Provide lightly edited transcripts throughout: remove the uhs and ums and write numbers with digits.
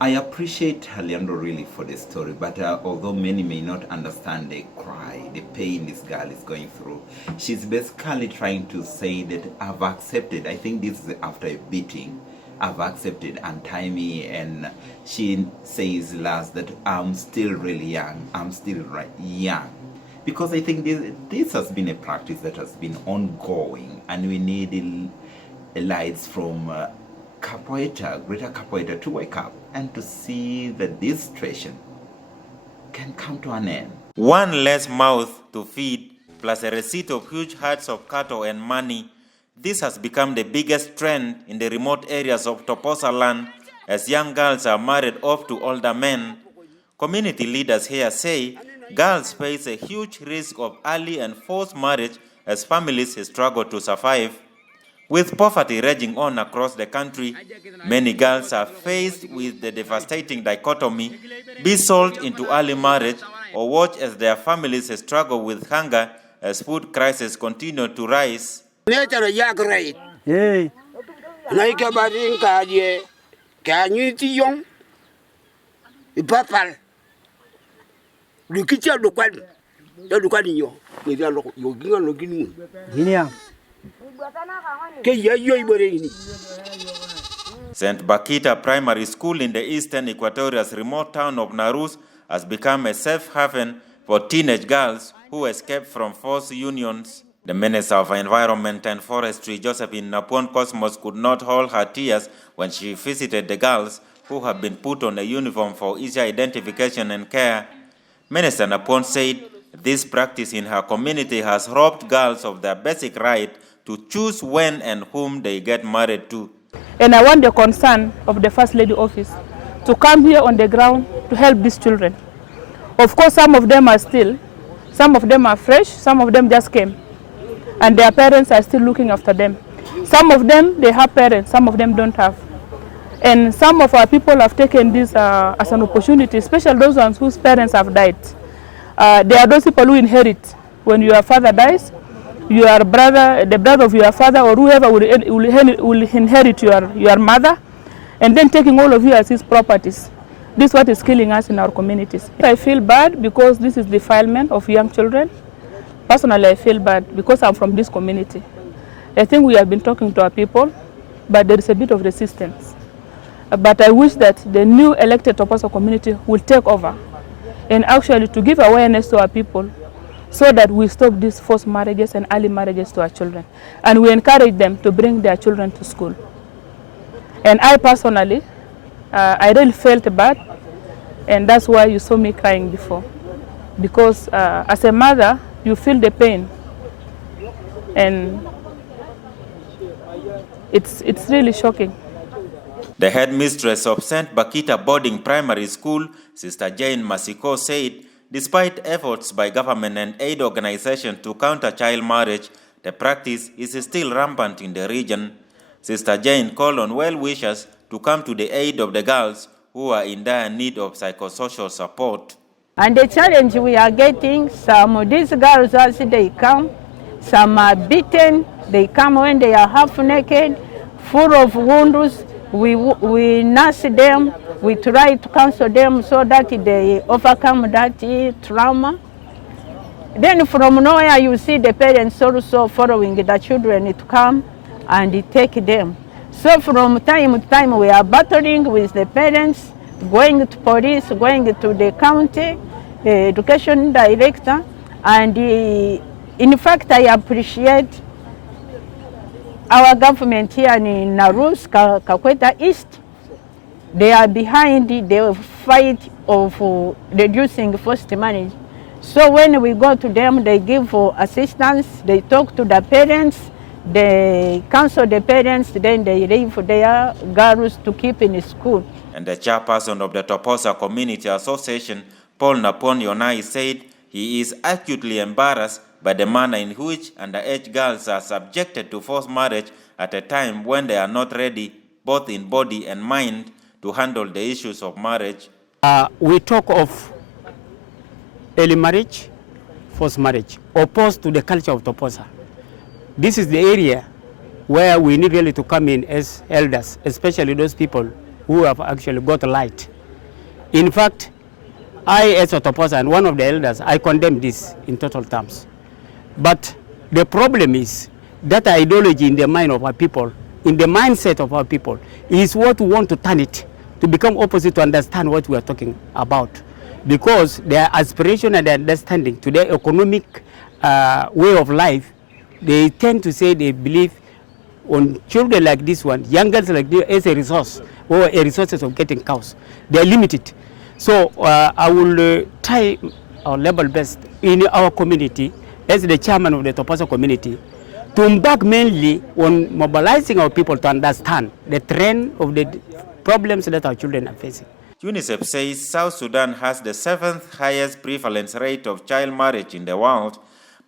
I appreciate Leandro really for the story, but although many may not understand the cry, the pain this girl is going through, she's basically trying to say that I've accepted, I think this is after a beating, I've accepted untie me, and she says last that I'm still really young, I'm still young. Because I think this has been a practice that has been ongoing, and we need lights from Kapoeta, Greater Kapoeta, to wake up and to see that this situation can come to an end. One less mouth to feed, plus a receipt of huge herds of cattle and money, this has become the biggest trend in the remote areas of Toposa land as young girls are married off to older men. Community leaders here say girls face a huge risk of early and forced marriage as families struggle to survive. With poverty raging on across the country, many girls are faced with the devastating dichotomy: be sold into early marriage or watch as their families struggle with hunger as food crises continue to rise. St. Bakita Primary School in the eastern Equatorial's remote town of Narus has become a safe haven for teenage girls who escape from forced unions. The Minister of Environment and Forestry, Josephine Napuan Cosmos, could not hold her tears when she visited the girls who have been put on a uniform for easier identification and care. Minister Napuan said this practice in her community has robbed girls of their basic right to choose when and whom they get married to. And I want the concern of the First Lady office to come here on the ground to help these children. Of course, some of them are fresh, some of them just came, and their parents are still looking after them. Some of them, they have parents, some of them don't have. And some of our people have taken this as an opportunity, especially those ones whose parents have died. There are those people who inherit. When your father dies, your brother, the brother of your father or whoever will inherit your mother, and then taking all of you as his properties. This is what is killing us in our communities. I feel bad because this is defilement of young children. Personally, I feel bad because I'm from this community. I think we have been talking to our people, but there is a bit of resistance. But I wish that the new elected Toposa community will take over and actually to give awareness to our people so that we stop these forced marriages and early marriages to our children. And we encourage them to bring their children to school. And I personally, I really felt bad, and that's why you saw me crying before. Because as a mother, you feel the pain. And it's really shocking. The headmistress of St. Bakita Boarding Primary School, Sister Jane Masiko, said despite efforts by government and aid organizations to counter child marriage, the practice is still rampant in the region. Sister Jane called on well-wishers to come to the aid of the girls who are in dire need of psychosocial support. And the challenge we are getting, some of these girls as they come, some are beaten, they come when they are half naked, full of wounds. We nurse them, we try to counsel them so that they overcome that trauma. Then from nowhere you see the parents also following the children to come and take them. So from time to time we are battling with the parents, going to police, going to the county, the education director, and in fact I appreciate our government here in Narus, Kapoeta East. They are behind the fight of reducing forced marriage. So when we go to them, they give assistance, they talk to the parents, they counsel the parents, then they leave their girls to keep in school. And the chairperson of the Toposa Community Association, Paul Napon Yonai, said he is acutely embarrassed by the manner in which underage girls are subjected to forced marriage at a time when they are not ready, both in body and mind, to handle the issues of marriage. We talk of early marriage, forced marriage, opposed to the culture of Toposa. This is the area where we need really to come in as elders, especially those people who have actually got light. In fact, I as a Toposa and one of the elders, I condemn this in total terms. But the problem is that ideology in the mind of our people, in the mindset of our people, is what we want to turn it to become opposite to understand what we are talking about. Because their aspiration and their understanding to their economic way of life, they tend to say they believe on children like this one, young girls like this, as a resource, or a resources of getting cows. They are limited. So I will try our level best in our community, as the chairman of the Toposa community, to embark mainly on mobilizing our people to understand the trend of the problems that our children are facing. UNICEF says South Sudan has the 7th highest prevalence rate of child marriage in the world,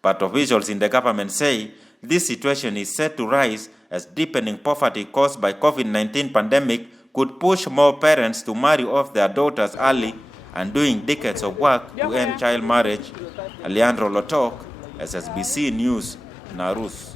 but officials in the government say this situation is set to rise as deepening poverty caused by COVID-19 pandemic could push more parents to marry off their daughters early and doing decades of work to end child marriage. Alejandro Lotok, SSBC News, Narus.